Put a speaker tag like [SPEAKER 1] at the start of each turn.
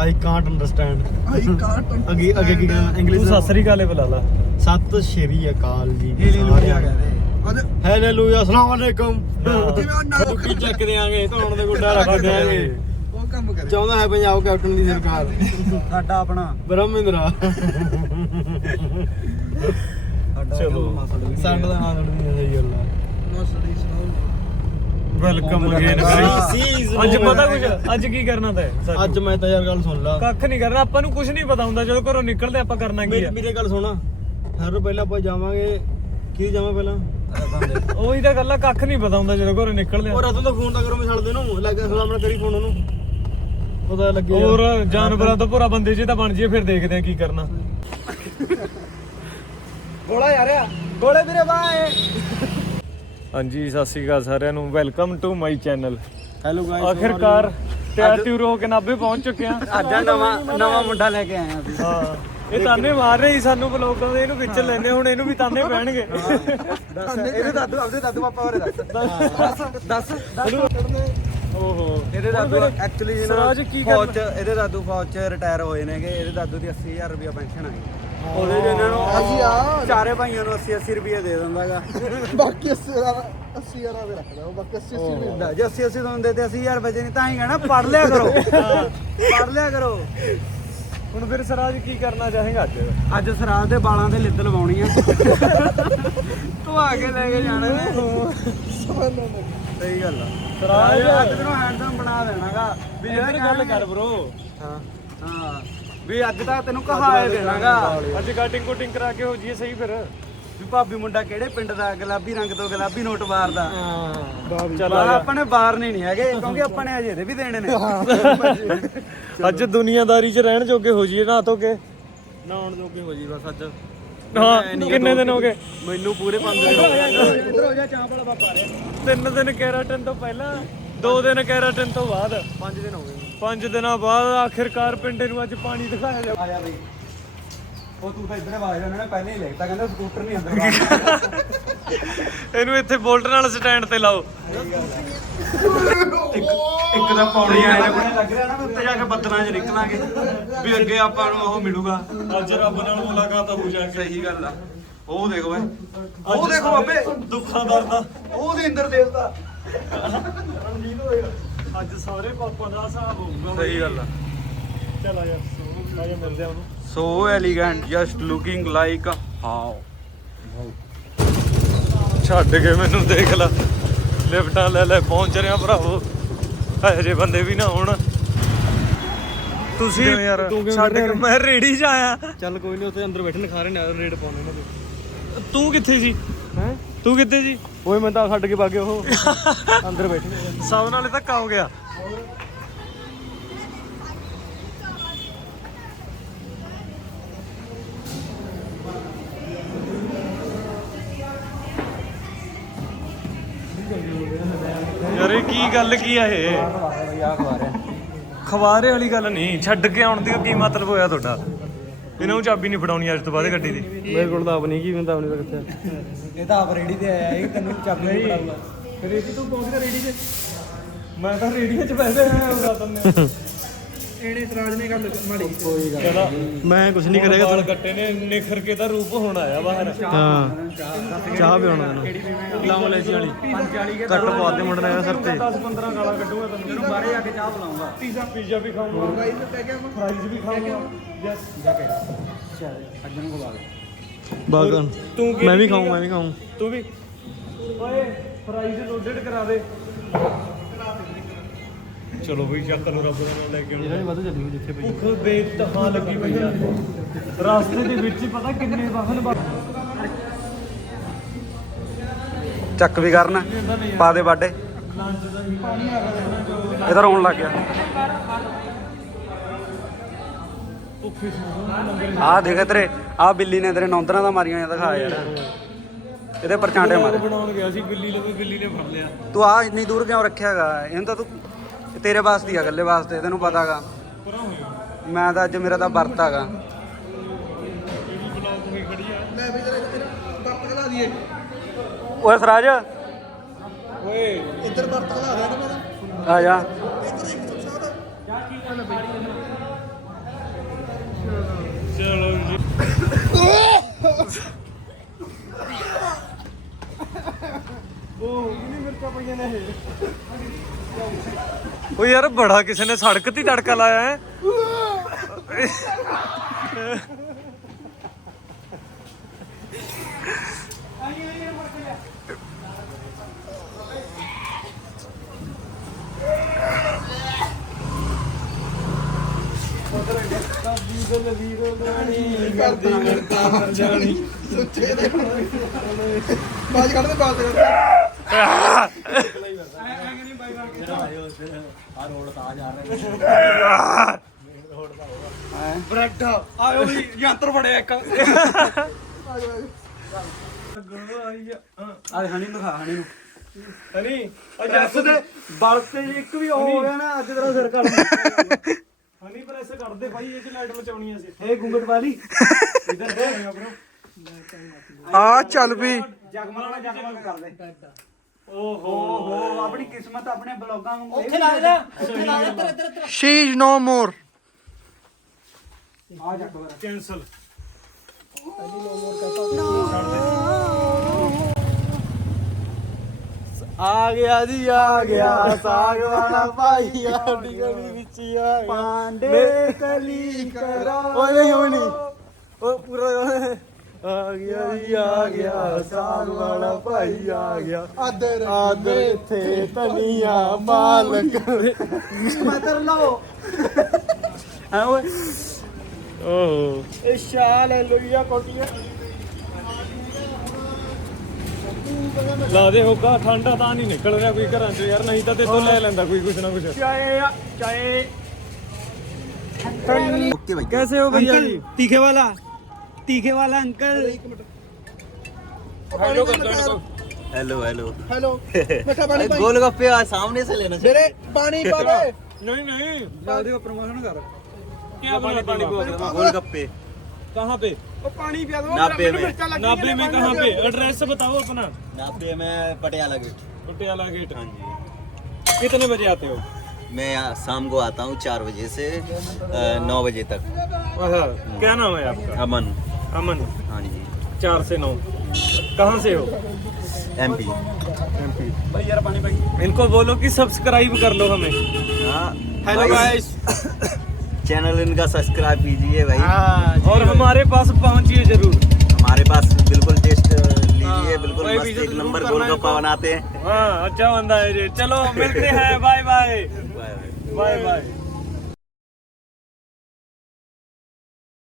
[SPEAKER 1] I can't understand
[SPEAKER 2] I can't
[SPEAKER 1] ਅੱਗੇ ਅੱਗੇ ਕੀ ਕਹਿਣਾ
[SPEAKER 3] ਤੂੰ
[SPEAKER 1] ਇੰਗਲਿਸ਼
[SPEAKER 3] ਸਤਿ ਸ੍ਰੀ ਅਕਾਲ ਬੁਲਾ ਲਾ।
[SPEAKER 1] ਸਤਿ ਸ਼੍ਰੀ ਅਕਾਲ ਜੀ
[SPEAKER 2] ਹਾਲੇਲੂਇਆ ਕਹਦੇ
[SPEAKER 1] ਹਾਲੇਲੂਇਆ ਅਸਲਾਮ ਅਲੈਕੁਮ।
[SPEAKER 2] ਕਿਵੇਂ ਉਹ ਨਾ
[SPEAKER 1] ਦੁੱਕੀ ਚੱਕ ਦੇਾਂਗੇ ਧੌਣ ਦੇ ਗੁੱਡਾ ਰੱਖ ਦੇਾਂਗੇ
[SPEAKER 2] ਉਹ ਕੰਮ ਕਰੇ।
[SPEAKER 1] ਚਾਹੁੰਦਾ ਹੈ ਪੰਜਾਬ ਕੈਪਟਨ ਦੀ ਸਰਕਾਰ।
[SPEAKER 2] ਸਾਡਾ ਆਪਣਾ।
[SPEAKER 1] ਬ੍ਰਹਮਿੰਦਰਾ।
[SPEAKER 3] ਚਲੋ।
[SPEAKER 1] ਸਾਡਾ ਤਾਂ ਹਾਂ ਥੋੜੀ ਸਹੀ ਗੱਲ ਆ।
[SPEAKER 2] ਮਸਲੀ ਸੁਣਾਓ।
[SPEAKER 3] ਵੈਲਕਮ ਅਗੇਨ
[SPEAKER 1] Season
[SPEAKER 3] ਅੱਜ ਪਤਾ। ਕੁਝ ਅੱਜ ਕੀ ਕਰਨਾ ਤਾਂ?
[SPEAKER 1] ਅੱਜ ਮੈਂ ਤਾਂ ਯਾਰ ਗੱਲ ਸੁਣ ਲਾ।
[SPEAKER 3] ਕੱਖ ਨਹੀਂ ਕਰਨਾ ਆਪਾਂ ਨੂੰ ਕੁਝ ਨਹੀਂ ਪਤਾ ਹੁੰਦਾ ਜਦੋਂ ਘਰੋਂ ਨਿਕਲਦੇ ਆਪਾਂ ਕਰਨਾ ਕੀ
[SPEAKER 1] ਮੇਰੀ
[SPEAKER 3] ਆ।
[SPEAKER 1] ਮੇਰੇ ਗੱਲ ਸੁਣਾ। ਹਰ ਪਹਿਲਾਂ ਆਪਾਂ ਜਾਵਾਂਗੇ। ਕੀ ਜਾਵਾਂ ਪਹਿਲਾਂ?
[SPEAKER 3] ਉਹੀ ਤਾਂ ਗੱਲ ਆ ਕੱਖ ਨਹੀਂ ਪਤਾ ਹੁੰਦਾ ਜਦੋਂ ਘਰੋਂ ਨਿਕਲਦੇ
[SPEAKER 1] ਉਹ
[SPEAKER 3] ਆ।
[SPEAKER 1] ਰਤਨ ਦਾ ਫੋਨ ਤਾਂ ਕਰੋ ਮੈਂ ਛੱਡ ਦੇ ਨੂੰ ਲੱਗ ਕਰੀ ਫੋਨ ਉਹਨੂੰ। ਪਤਾ ਲੱਗੇ
[SPEAKER 3] ਹੋਰ ਜਾਨਵਰਾਂ ਤੋਂ ਭਰਾ ਬੰਦੇ ਜੇ ਤਾਂ ਬਣ ਜੀਏ ਫਿਰ ਦੇਖਦੇ ਆ ਕੀ ਕਰਨਾ।
[SPEAKER 2] ਗੋਲਾ ਯਾਰ। ਗੋਲੇ ਵੀਰੇ ਬਾਏ।
[SPEAKER 3] ਹਾਂਜੀ ਸਤਿ ਸ਼੍ਰੀ ਅਕਾਲ ਸਾਰਿਆਂ ਨੂੰ। Welcome to my channel
[SPEAKER 1] hello guys
[SPEAKER 3] ਆਖਿਰਕਾਰ ਤਿਆਰ ਤਿਉਰ ਹੋ ਕੇ ਨਾਭੇ ਪਹੁੰਚ ਚੁੱਕੇ ਆ
[SPEAKER 2] ਅੱਜ ਨਵਾਂ ਨਵਾਂ ਮੁੰਡਾ ਲੈ ਕੇ ਆਏ ਆ ਅਸੀਂ।
[SPEAKER 3] ਹਾਂ ਇਹ ਤਾਨੇ ਮਾਰ ਰਹੇ ਸੀ ਸਾਨੂੰ ਬਲੌਗਾਂ ਦੇ ਇਹਨੂੰ ਵਿੱਚ ਲੈਨੇ ਹੁਣ ਇਹਨੂੰ ਵੀ ਤਾਨੇ ਪੈਣਗੇ।
[SPEAKER 2] ਦੱਸ ਇਹਦੇ ਦਾਦੂ ਆਪਣੇ ਦਾਦੂ ਪਾਪਾ ਬਾਰੇ ਦੱਸ। ਦੱਸ ਦੱਸ।
[SPEAKER 3] ਓਹੋ।
[SPEAKER 2] ਇਹਦੇ ਦਾਦੂ ਐਕਚੁਅਲੀ
[SPEAKER 3] ਕੀ
[SPEAKER 2] ਫੌਜ ਇਹਦੇ ਦਾਦੂ ਫੌਜ ਚ ਰਿਟਾਇਰ ਹੋਏ ਨੇਗੇ ਇਹਦੇ ਦਾਦੂ ਦੀ 80000 ਰੁਪਏ ਪੈਨਸ਼ਨ ਆਈ ਉਹਦੇ ਚ ਇਹਨਾਂ ਨੂੰ ਚਾਰੇ ਭਾਈਆਂ ਨੂੰ 80 80 ਰੁਪਏ ਦੇ ਦਿੰਦਾਗਾ
[SPEAKER 4] ਬਾਕੀ 80 80 ਹਜ਼ਾਰ ਦੇ ਰੱਖਦਾ ਉਹ ਬਾਕੀ 80 80 ਰੁਪਏ
[SPEAKER 2] ਲੈ, ਜੇ 80 80 ਦਿੰਦੇ ਤੇ 80000 ਬਚੇ ਨਹੀਂ ਤਾਂ ਹੀ ਕਹਿਣਾ ਪੜ ਲਿਆ ਕਰੋ। ਪੜ ਲਿਆ ਕਰੋ।
[SPEAKER 3] ਹੁਣ ਫਿਰ ਸਰਾਜ ਕੀ ਕਰਨਾ ਚਾਹੇਗਾ ਅੱਜ?
[SPEAKER 2] ਅੱਜ ਸਰਾਜ ਦੇ ਵਾਲਾਂ ਤੇ ਲਿੱਦ ਲਵਾਉਣੀ ਆ। ਧਵਾ ਕੇ ਲੈ ਕੇ ਜਾਣਾ ਸਹੀ ਗੱਲ ਆ।
[SPEAKER 3] ਸਰਾਜ।
[SPEAKER 2] ਅੱਜ ਤੈਨੂੰ ਹੈਂਡਸਮ ਬਣਾ ਦੇਣਾਗਾ। ਵੀ ਜਿਹੜਾ
[SPEAKER 3] ਗੱਲ ਕਰ ਬ్రో
[SPEAKER 2] ਹਾਂ। ਹਾਂ। ਵੀ ਅੱਜ ਤਾਂ ਤੈਨੂੰ ਕਹਾਏ ਦੇਣਾਗਾ
[SPEAKER 3] ਅੱਜ ਕਟਿੰਗ ਕੁਟਿੰਗ ਕਰਾ ਕੇ ਹੋ ਜੀਏ ਸਹੀ ਫਿਰ।
[SPEAKER 2] ਵੀ ਭਾਬੀ ਮੁੰਡਾ ਕਿਹੜੇ ਪਿੰਡ ਦਾ ਗੁਲਾਬੀ ਰੰਗ ਤੋਂ ਗੁਲਾਬੀ ਨੋਟ ਮਾਰਦਾ
[SPEAKER 3] ਚੱਲ
[SPEAKER 2] ਆਪਾਂ ਨੇ ਬਾਹਰ ਨਹੀਂ ਨਹੀਂ ਹੈਗੇ ਕਿਉਂਕਿ ਆਪਾਂ ਨੇ ਅਜੇ ਇਹਦੇ ਵੀ ਦੇਣੇ ਨੇ।
[SPEAKER 3] ਅੱਜ ਦੁਨੀਆਦਾਰੀ 'ਚ ਰਹਿਣ ਜੋਗੇ ਹੋ ਜੀਏ ਨਾ ਕੇ।
[SPEAKER 1] ਨਾਉਣ ਜੋਗੇ ਹੋ ਜੀ ਬਸ ਅੱਜ।
[SPEAKER 3] ਹਾਂ ਕਿੰਨੇ ਦਿਨ ਹੋ ਗਏ?
[SPEAKER 1] ਮੈਨੂੰ ਪੂਰੇ 5 ਦਿਨ ਹੋ ਗਏ।
[SPEAKER 2] ਇੱਧਰ ਹੋ ਜਾ ਚਾਂਪ ਵਾਲਾ ਬਾਬਾ ਰੇ
[SPEAKER 3] ਤਿੰਨ ਦਿਨ ਕੈਰਾਟਨ ਤੋਂ ਪਹਿਲਾਂ ਦੋ ਦਿਨ ਕੈਰਾਟਨ ਤੋਂ ਬਾਅਦ।
[SPEAKER 1] 5 ਦਿਨ ਹੋ ਗਏ।
[SPEAKER 3] ਪੰਜ ਦਿਨਾਂ ਬਾਅਦ ਆਖਿਰਕਾਰ ਪਿੰਡੇ ਨੂੰ ਅੱਜ ਪਾਣੀ ਦਿਖਾਇਆ ਜਾ
[SPEAKER 2] ਆ ਜਾ ਬਈ ਉਹ ਤੂੰ ਤਾਂ ਇੱਧਰ ਆਵਾਜ਼ ਉਹਨਾਂ ਨੇ ਪਹਿਲੇ ਹੀ ਲਿਖਤਾ ਕਹਿੰਦਾ ਸਕੂਟਰ ਨਹੀਂ ਅੰਦਰ
[SPEAKER 3] ਇਹਨੂੰ ਇੱਥੇ ਬੋਲਟ ਨਾਲ ਸਟੈਂਡ ਤੇ ਲਾਓ।
[SPEAKER 2] ਇੱਕ ਤਾਂ ਪੌੜੀ ਆਏ ਨੇ ਲੱਗ ਰਿਹਾ ਨਾ ਉੱਤੇ ਜਾ ਕੇ ਬੱਦਲਾਂ 'ਚ ਨਿਕਲਾਂਗੇ ਵੀ ਅੱਗੇ ਆਪਾਂ ਨੂੰ ਉਹ ਮਿਲੂਗਾ।
[SPEAKER 3] ਅੱਜ ਰੱਬ ਨਾਲ ਮੁਲਾਕਾਤ ਹੋ ਜਾ
[SPEAKER 2] ਸਹੀ ਗੱਲ ਆ। ਉਹ ਦੇਖੋ ਓਏ। ਉਹ ਦੇਖੋ ਬਾਬੇ।
[SPEAKER 3] ਦੁੱਖਾਂ ਦਰਦਾਂ
[SPEAKER 2] ਉਹ ਦੇ ਇੰਦਰ ਦੇਵਤਾ।
[SPEAKER 3] ਅੱਜ ਸਾਰੇ ਪਾਪਾਂ ਦਾ ਹਿਸਾਬ ਹੋਊਗਾ
[SPEAKER 2] ਸਹੀ ਗੱਲ ਆ।
[SPEAKER 3] ਚਲ ਆ ਯਾਰ ਸੋ ਆ ਜਾ ਮਿਲਦੇ ਆ ਉਹਨੂੰ।
[SPEAKER 2] So elegant just looking like how
[SPEAKER 3] ਛੱਡ ਕੇ ਮੈਨੂੰ ਦੇਖ ਲੈ ਲਿਫਟਾਂ ਲੈ ਲੈ ਪਹੁੰਚ ਰਿਆ ਭਰਾਵੋ। ਜਿਹੇ ਬੰਦੇ ਵੀ ਨਾ ਹੋਣ। ਤੁਸੀਂ ਯਾਰ?
[SPEAKER 1] ਤੂੰ ਕਿਵੇਂ
[SPEAKER 3] ਛੱਡ ਕੇ
[SPEAKER 1] ਰਿਹਾ?
[SPEAKER 3] ਮੈਂ ਰੇੜੀ 'ਚ ਆਇਆ।
[SPEAKER 1] ਚੱਲ ਕੋਈ ਨਹੀਂ ਉੱਥੇ ਅੰਦਰ ਬੈਠੇ ਨੇ ਖਾ ਰਹੇ ਨੇ ਰੇਡ ਪਾਉਣੇ ਇਹਨਾਂ ਦੇ
[SPEAKER 3] ਤੂੰ ਕਿੱਥੇ ਸੀ?
[SPEAKER 1] ਹੈ?
[SPEAKER 3] ਤੂੰ ਕਿੱਥੇ ਸੀ
[SPEAKER 1] ਓਏ ਮੈਂ ਤਾਂ ਛੱਡ ਕੇ ਭਾਗੇ ਉਹ। ਅੰਦਰ ਬੈਠੇ। ਨੇ
[SPEAKER 3] ਸਭ ਨਾਲੇ ਧੱਕਾ ਹੋ ਗਿਆ। ਯਾਰ ਇਹ ਕੀ ਗੱਲ ਕੀ ਆ ਇਹ? ਖਵਾਰੇ ਵਾਲੀ ਗੱਲ ਨਹੀਂ ਛੱਡ ਕੇ ਆਉਣ ਦੀ ਕੀ ਮਤਲਬ ਹੋਇਆ ਤੁਹਾਡਾ? ਇਹਨਾਂ ਨੂੰ ਚਾਬੀ ਨਹੀਂ ਫੜਾਉਣੀ ਅੱਜ ਤੋਂ ਬਾਅਦ ਗੱਡੀ ਦੀ।
[SPEAKER 1] ਮੇਰੇ ਕੋਲ ਤਾਂ ਆਪ ਨਹੀਂ ਕੀ ਮੈਂ ਤਾਂ ਨਹੀਂ ਕਿੱਥੇ
[SPEAKER 2] ਇਹ ਤਾਂ ਆਪ ਰੇੜੀ ਤੇ ਆਇਆ ਇਹ ਤੈਨੂੰ ਚਾਬੀ ਨਹੀਂ ਫੜਾਊਗਾ
[SPEAKER 3] ਰੇੜੀ ਤੂੰ ਪਹੁੰਚ ਗਿਆ ਰੇੜੀ 'ਚ ਮੈਂ ਤਾਂ ਰੇੜੀ 'ਚ ਪੈਸੇ ਆਇਆ ਰਤਨ ਨੇ।
[SPEAKER 2] ਇਹਨੇ ਇਤਰਾਜ਼ ਨੇ ਗੱਲ ਮਾੜੀ
[SPEAKER 3] ਚਲਾ।
[SPEAKER 1] ਮੈਂ ਕੁਝ ਨਹੀਂ ਕਰੇਗਾ
[SPEAKER 3] ਵਾਲ ਕੱਟੇ ਨੇ ਨਿਖਰ ਕੇ ਤਾਂ ਰੂਪ ਹੁਣ ਆਇਆ ਬਾਹਰ।
[SPEAKER 1] ਹਾਂ। ਚਾਹ ਪਿਉਣਾ ਤੈਨੂੰ। ਲਾਉਂ ਲੈ ਸੀ ਵਾਲੀ ਕੱਟ ਪਾ ਦੇ ਮੁੰਡੇ ਨੇ ਸਿਰ ਤੇ।
[SPEAKER 3] 10 15 ਗਾਲਾਂ ਕੱਢੂਗਾ ਤੈਨੂੰ।
[SPEAKER 2] ਬਾਹਰੇ ਜਾ ਕੇ ਚਾਹ ਬੁਲਾਉਂਗਾ
[SPEAKER 3] ਪੀਜ਼ਾ। ਪੀਜ਼ਾ ਵੀ ਖਾਊਂਗਾ। ਫਰਾਈਜ਼ ਵੀ ਖਾਊਂਗਾ। ਯਸ
[SPEAKER 2] ਅੱਜ ਨੂੰ ਖਵਾ ਦੇ।
[SPEAKER 1] ਬਾਗਨ।
[SPEAKER 3] ਤੂੰ
[SPEAKER 1] ਮੈਂ ਵੀ? ਖਾਊਂ ਮੈਂ ਵੀ ਖਾਊਂ।
[SPEAKER 3] ਤੂੰ ਵੀ। ਓਏ ਫਰਾਈਜ਼ ਲੋਡਡ ਕਰਾ ਦੇ। ਚਲੋ ਬਈ ਚੱਕ ਲੋ ਰੱਬ ਦਾ ਨਾਮ ਲੈ ਕੇ
[SPEAKER 1] ਇਹਨਾਂ ਨੇ ਵੱਧ ਚੱਲੀ ਜਿੱਥੇ ਪਈ
[SPEAKER 3] ਭੁੱਖ ਬੇਤਹਾ ਲੱਗੀ ਪਈ ਆ। ਰਾਸਤੇ ਦੇ ਵਿੱਚ ਹੀ ਪਤਾ ਕਿੰਨੇ ਵਾਹਨ ਵਾ-
[SPEAKER 2] ਚੱਕ ਵੀ ਕਰਨਾ ਪਾ ਦੇ ਬਾਡੇ ਇਹ ਤਾਂ ਰੋਣ ਲੱਗ ਗਿਆ। ਆਹ ਦੇਖ ਤੇਰੇ ਆਹ ਬਿੱਲੀ ਨੇ ਤੇਰੇ ਨੌਂਦਰਾਂ ਦਾ ਮਾਰੀਆਂ ਜਾਂ ਦਿਖਾ ਯਾਰ। ਇਹਦੇ ਪਰਚਾਂਟੇ ਮਾਰੇ।
[SPEAKER 3] ਬਣਾਉਣ ਗਿਆ ਸੀ ਬਿੱਲੀ ਲਵੇ ਬਿੱਲੀ ਨੇ ਫੜ ਲਿਆ।
[SPEAKER 2] ਤੂੰ ਆ ਇੰਨੀ ਦੂਰ ਕਿਉਂ ਰੱਖਿਆਗਾ ਇਹਨੂੰ ਤਾਂ ਤੂੰ ਤੇਰੇ ਵਾਸਤੇ ਆ ਗੱਲੇ ਵਾਸਤੇ ਤੈਨੂੰ ਪਤਾਗਾ। ਮੈਂ ਤਾਂ ਅੱਜ ਮੇਰਾ ਤਾਂ ਵਰਤ ਹੈਗਾ।
[SPEAKER 4] ਲੈ ਵੀ ਤੇਰਾ ਵਰਤ ਖਲਾ
[SPEAKER 2] ਓਏ ਸਰਾਜ।
[SPEAKER 3] ਓਏ
[SPEAKER 4] ਇੱਧਰ ਵਰਤ ਖਲਾ ਦੇ
[SPEAKER 2] ਆ ਜਾ
[SPEAKER 4] ਇੱਧਰ ਇੱਕ ਸਾਥ
[SPEAKER 1] ਉਹ ਕਿੰਨੀ ਮਿਰਚਾਂ ਪਈਆਂ ਨੇ ਇਹ
[SPEAKER 3] ਉਹ ਯਾਰ ਬੜਾ ਕਿਸੇ ਨੇ ਸੜਕ ਤੇ ਹੀ ਤੜਕਾ ਲਾਇਆ ਹੈ।
[SPEAKER 1] ਕਰਦੀ ਮਰ ਜਾਣੀ
[SPEAKER 4] ਸੁੱਚੇ ਦੇ ਬਾਜ ਕੱਢ ਦੇ ਬਾਜ ਦੇ।
[SPEAKER 1] ਬ੍ਰੈਡ ਆਇਓ ਵੀ ਯੰਤਰ ਫੜਿਆ ਇੱਕ।
[SPEAKER 2] ਆ ਹਣੀ ਨੂੰ ਖਾ ਹਣੀ ਨੂੰ।
[SPEAKER 1] ਹਨੀ ਉਹ
[SPEAKER 2] ਜੱਸ ਦੇ ਬਲ ਤੇ ਇੱਕ ਵੀ ਉਹ ਹੋ ਗਿਆ ਨਾ ਅੱਜ ਤੇਰਾ ਸਿਰ ਕੱਢ
[SPEAKER 1] ਹਨੀ ਪ੍ਰੈਸ ਕਰਦੇ ਭਾਈ ਇਹ ਚ ਲਾਈਟ ਮਚਾਉਣੀ ਸੀ
[SPEAKER 2] ਇਹ ਗੁੰਗਟ ਵਾਲੀ
[SPEAKER 1] ਇਧਰ ਦੇ ਹੋਇਆ ਬ్రో
[SPEAKER 3] ਆ ਚੱਲ ਵੀ।
[SPEAKER 2] ਜਗਮਗ ਕਰ ਦੇ
[SPEAKER 1] ਓਹੋ।
[SPEAKER 2] ਓਹੋ ਆਪਣੀ ਕਿਸਮਤ ਆਪਣੇ ਬਲੌਗਾਂ ਨੂੰ
[SPEAKER 5] ਉੱਥੇ ਲਾ ਦੇ ਨਾ ਉੱਥੇ ਲਾ ਦੇ ਇੱਧਰ ਇੱਧਰ ਇੱਧਰ
[SPEAKER 3] ਸ਼ੀ ਨੋ ਮੋਰ।
[SPEAKER 2] ਆ
[SPEAKER 1] ਕੈਨਸਲ
[SPEAKER 2] ਆ ਗਿਆ ਜੀ ਆ ਗਿਆ ਸਾਗ ਵਾਲਾ ਭਾਈ ਆਡੀ ਗਲੀ ਵਿੱਚ ਆ ਪਾਂਡੇ ਕਲੀ ਕਰਾ ਓਏ ਨਹੀਂ ਨਹੀਂ ਉਹ ਪੂਰਾ। ਆ ਗਿਆ ਜੀ ਆ ਗਿਆ ਸਾਗ ਵਾਲਾ ਭਾਈ ਆ ਗਿਆ
[SPEAKER 4] ਆਦਰ
[SPEAKER 2] ਆਦਰ ਇੱਥੇ ਧਨੀਆ ਮਾਲਕ ਮਤਰ ਲਓ ਹਾਂ ਓਏ
[SPEAKER 3] ਓਹ
[SPEAKER 2] ਇਹ ਸ਼ਾਲ ਲੈ ਲੋਈਆ ਕੋਟੀਆ
[SPEAKER 3] ਲਾ ਦੇ ਹੋਗਾ ਠੰਡਾ ਤਾਂ ਨਹੀਂ ਨਿਕਲ ਰਿਹਾ ਕੋਈ ਘਰਾਂ ਚੋਂ ਯਾਰ ਨਹੀਂ ਤਾਂ ਤੇ ਤੋਂ ਲੈ ਲੈਂਦਾ ਕੋਈ ਕੁਛ ਨਾ ਕੁਛ
[SPEAKER 2] ਚਾਏ ਚਾਏ
[SPEAKER 4] ਓਕੇ ਭਾਈ
[SPEAKER 2] कैसे हो भैया जी तीखे वाला तीखे वाला uncle
[SPEAKER 4] hello
[SPEAKER 5] hello hello
[SPEAKER 4] hello मिठा पानी भाई
[SPEAKER 5] ਗੋਲ ਗੱਪੇ ਆ ਸਾਹਮਣੇ से लेना
[SPEAKER 4] मेरे पानी पा दे
[SPEAKER 3] नहीं नहीं
[SPEAKER 2] जल्दी प्रमोशन कर
[SPEAKER 3] क्या बना पानी को
[SPEAKER 5] गोल गप्पे
[SPEAKER 3] कहाँ पे
[SPEAKER 2] ओ पानी पिया दो
[SPEAKER 5] नापे में
[SPEAKER 3] नाबे में कहाँ पे एड्रेस बताओ अपना
[SPEAKER 5] नापे में पटियाला गेट
[SPEAKER 3] पटियाला गेट
[SPEAKER 5] हाँ जी
[SPEAKER 3] कितने बजे आते हो
[SPEAKER 5] मैं यहाँ शाम को आता हूँ चार बजे से अ, नौ बजे तक
[SPEAKER 3] आहा, क्या नाम है आपका
[SPEAKER 5] अमन
[SPEAKER 3] अमन
[SPEAKER 5] हाँ जी
[SPEAKER 3] चार से नौ कहाँ से हो
[SPEAKER 5] एम पी एम पी
[SPEAKER 2] भाई यार पानी भाई
[SPEAKER 3] इनको बोलो कि सब्सक्राइब कर लो हमें
[SPEAKER 2] हेलो गाइस
[SPEAKER 5] चैनल इनका सब्सक्राइब कीजिए भाई
[SPEAKER 3] और हमारे पास पहुंचिए ज़रूर
[SPEAKER 5] हमारे पास बिल्कुल टेस्ट लीजिए बिल्कुल मस्त एक नंबर गोलगप्पा बनाते हैं
[SPEAKER 3] हाँ अच्छा बंदा है ये चलो मिलते हैं
[SPEAKER 5] बाय बाय
[SPEAKER 3] बाय बाय